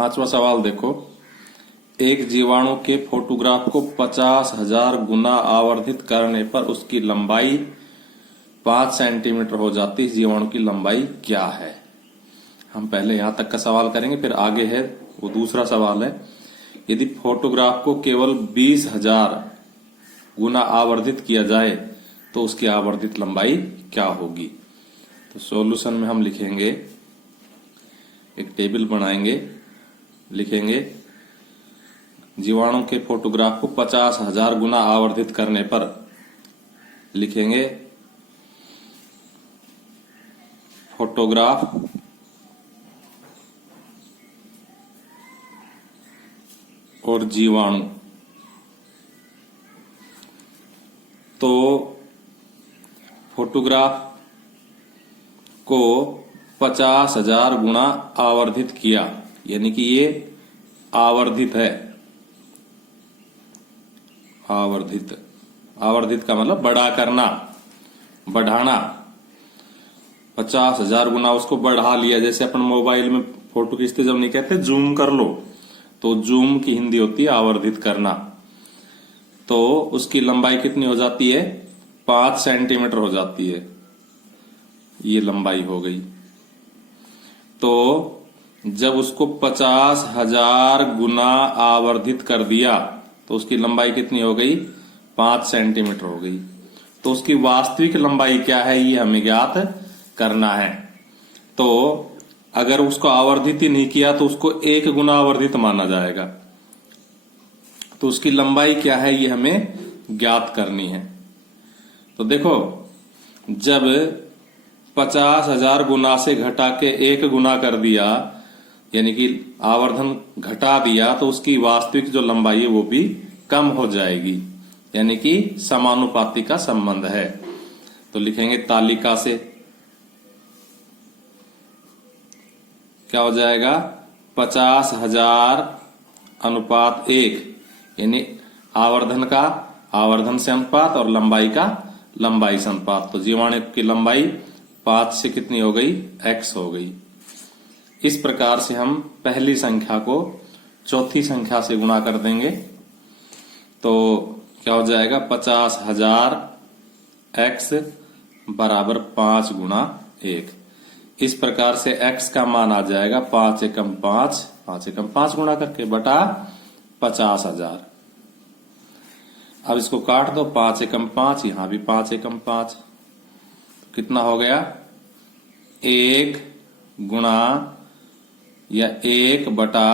5वां सवाल देखो, एक जीवाणु के फोटोग्राफ को 50,000 गुना आवर्धित करने पर उसकी लंबाई 5 सेंटीमीटर हो जाती है। इस जीवाणु की लंबाई क्या है? हम पहले यहां तक का सवाल करेंगे, फिर आगे है वो दूसरा सवाल है, यदि फोटोग्राफ को केवल 20,000 गुना आवर्धित किया जाए तो उसकी आवर्धित लंबाई क्या होगी? तो सॉल्यूशन में हम लिखेंगे, एक टेबल बनाएंगे, लिखेंगे जीवाणु के फोटोग्राफ को 50,000 गुना आवर्धित करने पर लिखेंगे फोटोग्राफ और जीवाणु। तो फोटोग्राफ को 50,000 गुना आवर्धित किया, यानी कि ये आवर्धित है। आवर्धित का मतलब बड़ा करना, बढ़ाना। 50,000 गुना उसको बढ़ा लिया। जैसे अपन मोबाइल में फोटो खींचते जब नहीं कहते जूम कर लो, तो जूम की हिंदी होती है आवर्धित करना। तो उसकी लंबाई कितनी हो जाती है? 5 सेंटीमीटर हो जाती है। ये लंबाई हो गई। तो जब उसको 50,000 गुना आवर्धित कर दिया तो उसकी लंबाई कितनी हो गई? 5 सेंटीमीटर हो गई। तो उसकी वास्तविक लंबाई क्या है, ये हमें ज्ञात करना है। तो अगर उसको आवर्धित ही नहीं किया तो उसको 1 गुना आवर्धित माना जाएगा। तो उसकी लंबाई क्या है, ये हमें ज्ञात करनी है। तो देखो, जब 50,000 गुना से घटा के 1 गुना कर दिया, यानी कि आवर्धन घटा दिया, तो उसकी वास्तविक जो लंबाई है वो भी कम हो जाएगी, यानी कि समानुपाती का संबंध है। तो लिखेंगे तालिका से क्या हो जाएगा? 50,000 अनुपात 1, यानी आवर्धन का आवर्धन से अनुपात और लंबाई का लंबाई से अनुपात। तो जीवाणु की लंबाई 5 से कितनी हो गई? x हो गई। इस प्रकार से हम पहली संख्या को चौथी संख्या से गुणा कर देंगे, तो क्या हो जाएगा? 50,000 x बराबर 5 गुणा 1। इस प्रकार से x का मान आ जाएगा 5 एकम 5, 5 एकम 5 गुणा करके बटा 50,000। अब इसको काट दो, 5 एकम 5, यहां भी 5 एकम 5, कितना हो गया? 1 गुणा या 1 बटा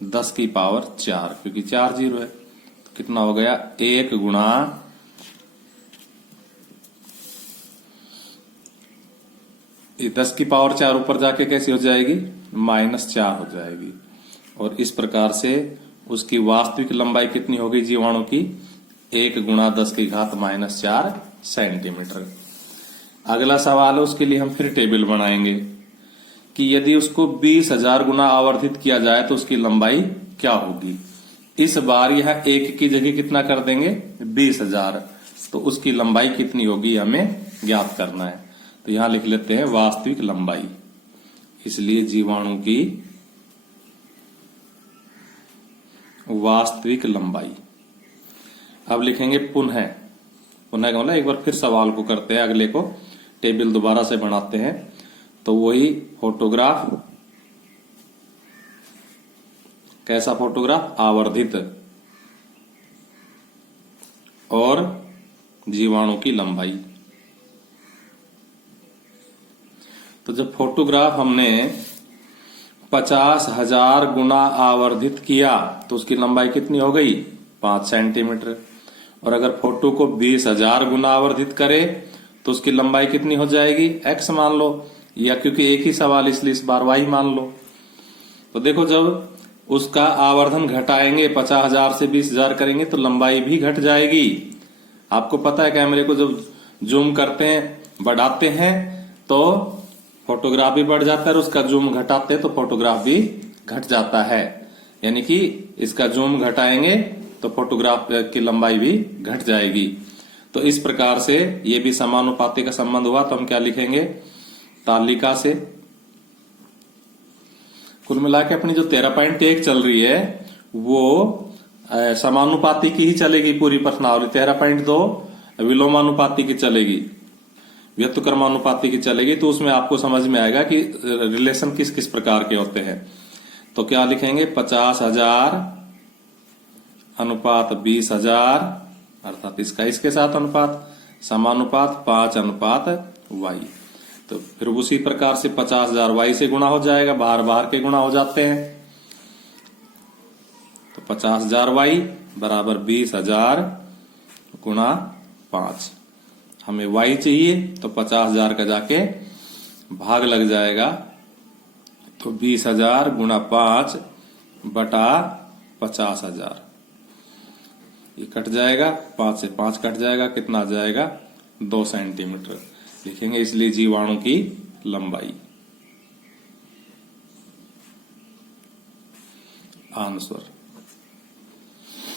10 की पावर 4, क्योंकि 4 जीरो है। तो कितना हो गया? 1 गुणा 10 की पावर 4 ऊपर जाके कैसी हो जाएगी? -4 हो जाएगी। और इस प्रकार से उसकी वास्तविक लंबाई कितनी हो गई जीवाणु की? 1 गुणा 10 की घात -4 सेंटीमीटर। अगला सवाल है, उसके लिए हम फिर टेबल बनाएंगे कि यदि उसको 20,000 गुना आवर्धित किया जाए तो उसकी लंबाई क्या होगी। इस बार यह 1 की जगह कितना कर देंगे? 20,000। तो उसकी लंबाई कितनी होगी हमें ज्ञात करना है। तो यहां लिख लेते हैं वास्तविक लंबाई। इसलिए जीवाणु की वास्तविक लंबाई। अब लिखेंगे पुनः का मतलब एक बार फिर सवाल को करते हैं, अगले को टेबल दोबारा से बनाते हैं। तो वही फोटोग्राफ, कैसा फोटोग्राफ? आवर्धित, और जीवाणु की लंबाई। तो जब फोटोग्राफ हमने 50,000 गुना आवर्धित किया तो उसकी लंबाई कितनी हो गई? 5 सेंटीमीटर। और अगर फोटो को 20,000 गुना आवर्धित करे तो उसकी लंबाई कितनी हो जाएगी? x मान लो, या क्योंकि एक ही सवाल इसलिए इस बार y मान लो। तो देखो, जब उसका आवर्धन घटाएंगे, 50,000 से 20,000 करेंगे तो लंबाई भी घट जाएगी। आपको पता है कैमरे को जब जूम करते हैं, बढ़ाते हैं, तो फोटोग्राफ भी बढ़ जाता है, और उसका जूम घटाते हैं तो फोटोग्राफ भी घट जाता है। यानी कि इसका जूम घटाएंगे तो फोटोग्राफ की लंबाई भी घट जाएगी। तो इस प्रकार से ये भी समानुपाती का संबंध हुआ। तो हम क्या लिखेंगे? तालिका से कुल मिला के अपनी जो 13.1 चल रही है वो समानुपाती की ही चलेगी पूरी प्रश्नावली। 13.2 विलोमानुपाती की चलेगी, व्युत्क्रमानुपाती की चलेगी। तो उसमें आपको समझ में आएगा कि रिलेशन किस किस प्रकार के होते हैं। तो क्या लिखेंगे, 50,000 अनुपात 20,000, अर्थात इसका इसके साथ अनुपात, समानुपात 5 अनुपात y। तो फिर उसी प्रकार से 50,000 y से गुणा हो जाएगा, बाहर बाहर के गुणा हो जाते हैं। तो 50,000 y बराबर 20,000 गुणा 5। हमें y चाहिए तो 50,000 का जाके भाग लग जाएगा। तो 20,000 गुणा 5 बटा 50,000, ये कट जाएगा, 5 से 5 कट जाएगा, कितना आ जाएगा 2 सेंटीमीटर लिखेंगे। इसलिए जीवाणु की लंबाई आंसर